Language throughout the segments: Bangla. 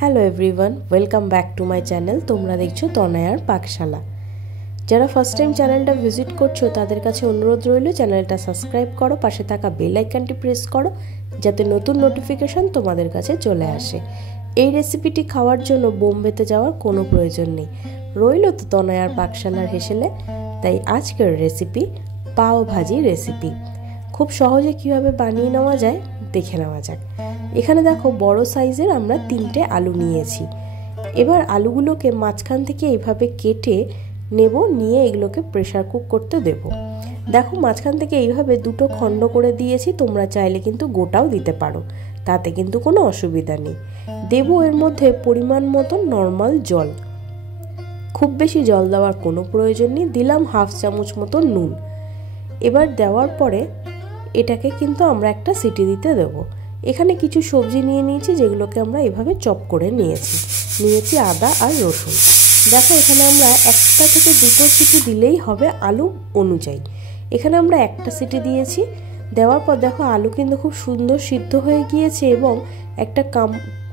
Hello everyone, welcome back to my channel. তোমরা দেখছো তনয়ার পাকশালা। যারা ফার্স্ট টাইম চ্যানেলটা ভিজিট করছো তাদের কাছে অনুরোধ রইল চ্যানেলটা সাবস্ক্রাইব করো, পাশে থাকা বেল আইকনটি প্রেস করো যাতে নতুন নোটিফিকেশন তোমাদের কাছে চলে আসে। এই রেসিপিটি খাওয়ার জন্য বোম্বেতে যাওয়ার কোনো প্রয়োজন নেই, রইল তো তনয়ার পাকশালার হেসেলে। তাই আজকের রেসিপি পাও ভাজি রেসিপি। খুব সহজে কিভাবে বানিয়ে নেওয়া যায় দেখে নেওয়া যাক। এখানে দেখো বড় সাইজের আমরা 3টে আলু নিয়েছি। এবার আলুগুলোকে মাঝখান থেকে এইভাবে কেটে নেব, নিয়ে এগুলোকে প্রেসার কুক করতে দেব। দেখো মাঝখান থেকে এইভাবে 2টো খণ্ড করে দিয়েছি, তোমরা চাইলে কিন্তু গোটাও দিতে পারো, তাতে কিন্তু কোনো অসুবিধা নেই। দেব এর মধ্যে পরিমাণ মতো নর্মাল জল, খুব বেশি জল দেওয়ার কোনো প্রয়োজন নেই। দিলাম 1/2 চামচ মতো নুন। এবার দেওয়ার পরে এটাকে কিন্তু আমরা একটা সিটি দিতে দেবো। এখানে কিছু সবজি নিয়ে নিয়েছি যেগুলোকে আমরা এভাবে চপ করে নিয়েছি আদা আর রসুন। দেখো এখানে আমরা 1টা থেকে 2টো সিটি দিলেই হবে আলু অনুযায়ী। এখানে আমরা 1টা সিটি দিয়েছি। দেওয়ার পর দেখো আলু কিন্তু খুব সুন্দর সিদ্ধ হয়ে গিয়েছে এবং একটা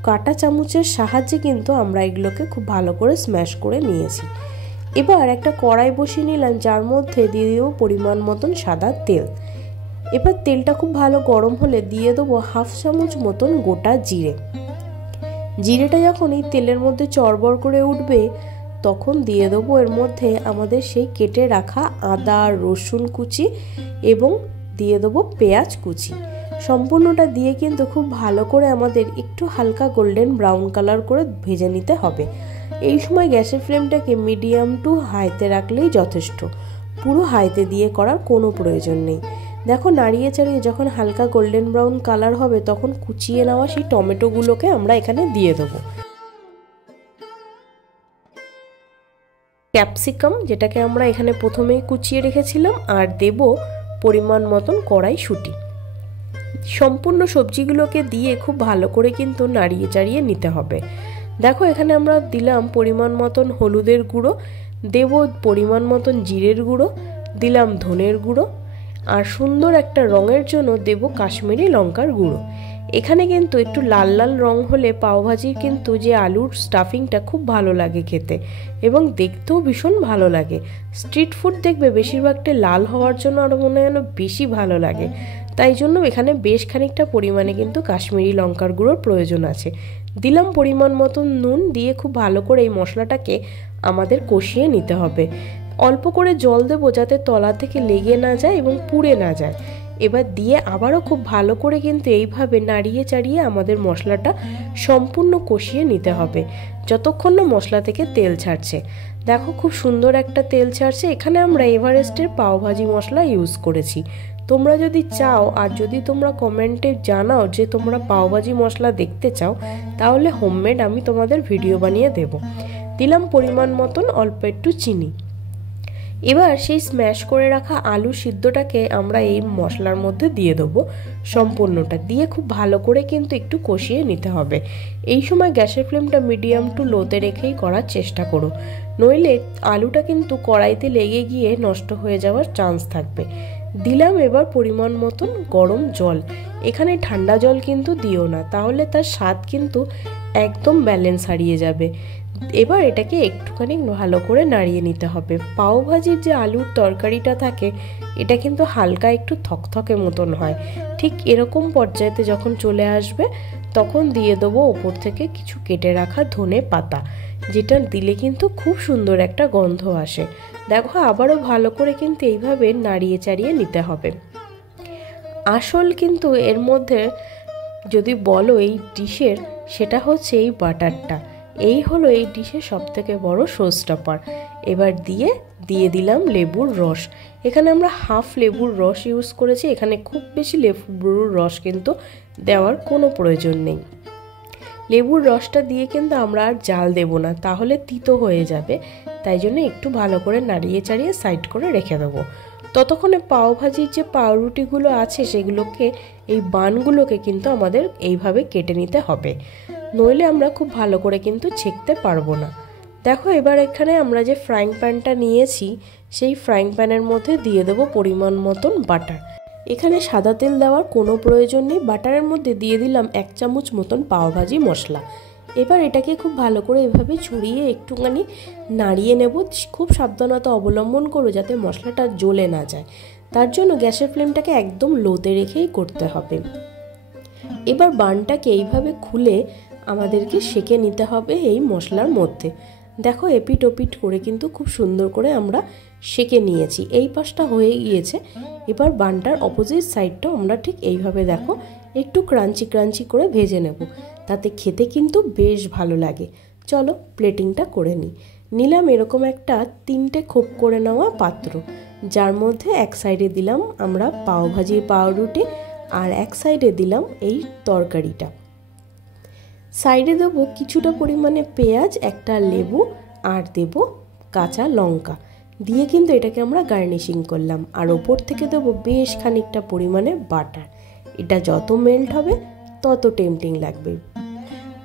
কাঁটা চামচের সাহায্যে কিন্তু আমরা এগুলোকে খুব ভালো করে স্ম্যাশ করে নিয়েছি। এবার একটা কড়াই বসিয়ে নিলাম, যার মধ্যে দিয়ে দেবো পরিমাণ মতন সাদা তেল। এবার তেলটা খুব ভালো গরম হলে দিয়ে দেবো 1/2 চামচ মতন গোটা জিরে। জিরেটা যখন এই তেলের মধ্যে চড়বড় করে উঠবে তখন দিয়ে দেবো এর মধ্যে আমাদের সেই কেটে রাখা আদা রসুন কুচি এবং দিয়ে দেবো পেঁয়াজ কুচি। সম্পূর্ণটা দিয়ে কিন্তু খুব ভালো করে আমাদের একটু হালকা গোল্ডেন ব্রাউন কালার করে ভেজে নিতে হবে। এই সময় গ্যাসের ফ্লেমটাকে মিডিয়াম টু হাইতে রাখলেই যথেষ্ট, পুরো হাইতে দিয়ে করার কোনো প্রয়োজন নেই। দেখো নাড়িয়ে চাড়িয়ে যখন হালকা গোল্ডেন ব্রাউন কালার হবে তখন কুচিয়ে নেওয়া সেই টমেটোগুলোকে আমরা এখানে দিয়ে দেবো। ক্যাপসিকাম, যেটাকে আমরা এখানে প্রথমেই কুচিয়ে রেখেছিলাম, আর দেব পরিমাণ মতন কড়াইশুঁটি। সম্পূর্ণ সবজিগুলোকে দিয়ে খুব ভালো করে কিন্তু নাড়িয়ে চাড়িয়ে নিতে হবে। দেখো এখানে আমরা দিলাম পরিমাণ মতন হলুদের গুঁড়ো, দেব পরিমাণ মতন জিরের গুঁড়ো, দিলাম ধনের গুঁড়ো, আর সুন্দর একটা রঙের জন্য দেব কাশ্মীরি লঙ্কার গুঁড়ো। এখানে কিন্তু একটু লাল লাল রং হলে পাওভাজির কিন্তু যে আলুর স্টাফিংটা খুব ভালো লাগে খেতে এবং দেখতেও ভীষণ ভালো লাগে। স্ট্রিট ফুড দেখবে বেশিরভাগটা লাল হওয়ার জন্য আরও মনে হয় বেশি ভালো লাগে, তাই জন্য এখানে বেশ খানিকটা পরিমাণে কিন্তু কাশ্মীরি লঙ্কার গুঁড়োর প্রয়োজন আছে। দিলাম পরিমাণ মতন নুন, দিয়ে খুব ভালো করে এই মশলাটাকে আমাদের কষিয়ে নিতে হবে। অল্প করে জল দেবো যাতে তলা থেকে লেগে না যায় এবং পুড়ে না যায়। এবার দিয়ে আবারও খুব ভালো করে কিন্তু এইভাবে নাড়িয়ে চাড়িয়ে আমাদের মশলাটা সম্পূর্ণ কষিয়ে নিতে হবে যতক্ষণ না মশলা থেকে তেল ছাড়ছে। দেখো খুব সুন্দর একটা তেল ছাড়ছে। এখানে আমরা এভারেস্টের পাওভাজি মশলা ইউজ করেছি। তোমরা যদি চাও আর যদি তোমরা কমেন্টে জানাও যে তোমরা পাওভাজি মশলা দেখতে চাও, তাহলে হোমমেড আমি তোমাদের ভিডিও বানিয়ে দেব। দিলাম পরিমাণ মতন অল্প একটু চিনি। এবার সেই স্ম্যাশ করে রাখা আলু সিদ্ধটাকে আমরা এই মশলার মধ্যে দিয়ে দেবো। সম্পূর্ণটা দিয়ে খুব ভালো করে কিন্তু একটু কষিয়ে নিতে হবে। এই সময় গ্যাসের ফ্লেমটা মিডিয়াম টু লোতে রেখেই করার চেষ্টা করো, নইলে আলুটা কিন্তু কড়াইতে লেগে গিয়ে নষ্ট হয়ে যাওয়ার চান্স থাকবে। দিলাম এবার পরিমাণ মতন গরম জল। এখানে ঠান্ডা জল কিন্তু দিও না, তাহলে তার স্বাদ কিন্তু একদম ব্যালেন্স হারিয়ে যাবে। এবার এটাকে একটুখানি ভালো করে নাড়িয়ে নিতে হবে। পাওভাজির যে আলুর তরকারিটা থাকে এটা কিন্তু হালকা একটু থকথকে মতন হয়। ঠিক এরকম পর্যায়েতে যখন চলে আসবে তখন দিয়ে দেবো ওপর থেকে কিছু কেটে রাখা ধনে পাতা, যেটা দিলে কিন্তু খুব সুন্দর একটা গন্ধ আসে। দেখো আবারও ভালো করে কিন্তু এইভাবে নাড়িয়ে চাড়িয়ে নিতে হবে। আসল কিন্তু এর মধ্যে যদি বলো এই ডিশের, সেটা হচ্ছে এই বাটারটা। এই হলো এই ডিশের সবথেকে বড় শোস্টপার। এবার দিয়ে দিলাম লেবুর রস। এখানে আমরা 1/2 লেবুর রস ইউজ করেছি। এখানে খুব বেশি লেবুর রস কিন্তু দেওয়ার কোনো প্রয়োজন নেই। লেবুর রসটা দিয়ে কিন্তু আমরা আর জাল দেব না, তাহলে তিতো হয়ে যাবে। তাই জন্য একটু ভালো করে নাড়িয়ে চাড়িয়ে সাইড করে রেখে দেবো। ততক্ষণে পাওভাজির যে পাউরুটিগুলো আছে সেগুলোকে, এই বানগুলোকে কিন্তু আমাদের এইভাবে কেটে নিতে হবে, নইলে আমরা খুব ভালো করে কিন্তু ছেঁকতে পারবো না। দেখো এবার এখানে আমরা যে ফ্রাইং প্যানটা নিয়েছি সেই ফ্রাইং প্যানের মধ্যে দিয়ে দেবো পরিমাণ মতন বাটার। এখানে সাদা তেল দেওয়ার কোনো প্রয়োজন নেই। বাটারের মধ্যে দিয়ে দিলাম 1 চামচ মতন পাওভাজি মশলা। এবার এটাকে খুব ভালো করে এভাবে ছড়িয়ে একটুখানি নাড়িয়ে নেব। খুব সাবধানতা অবলম্বন করো যাতে মশলাটা জ্বলে না যায়, তার জন্য গ্যাসের ফ্লেমটাকে একদম লোতে রেখেই করতে হবে। এবার বানটাকে এইভাবে খুলে আমাদেরকে সেঁকে নিতে হবে এই মশলার মধ্যে। দেখো এপিট ওপিট করে কিন্তু খুব সুন্দর করে আমরা সেঁকে নিয়েছি। এই পাশটা হয়ে গিয়েছে। এবার বানটার অপোজিট সাইডটাও আমরা ঠিক এইভাবে দেখো একটু ক্রাঞ্চি ক্রাঞ্চি করে ভেজে নেব, তাতে খেতে কিন্তু বেশ ভালো লাগে। চলো প্লেটিংটা করে নিলাম এরকম একটা 3টে খোপ করে নেওয়া পাত্র, যার মধ্যে এক সাইডে দিলাম আমরা পাওভাজির পাউরুটি আর এক সাইডে দিলাম এই তরকারিটা। সাইডে দেবো কিছুটা পরিমাণে পেঁয়াজ, একটা লেবু আর দেব কাঁচা লঙ্কা দিয়ে কিন্তু এটাকে আমরা গার্নিশিং করলাম। আর ওপর থেকে দেবো বেশ খানিকটা পরিমাণে বাটার। এটা যত মেল্ট হবে তত টেম্পটিং লাগবে।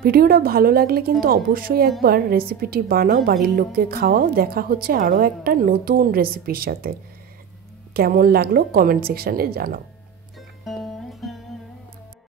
ভিডিওটা ভালো লাগলে কিন্তু অবশ্যই একবার রেসিপিটি বানাও, বাড়ির লোককে খাওয়াও। দেখা হচ্ছে আরও একটা নতুন রেসিপির সাথে। কেমন লাগলো কমেন্ট সেকশানে জানাও।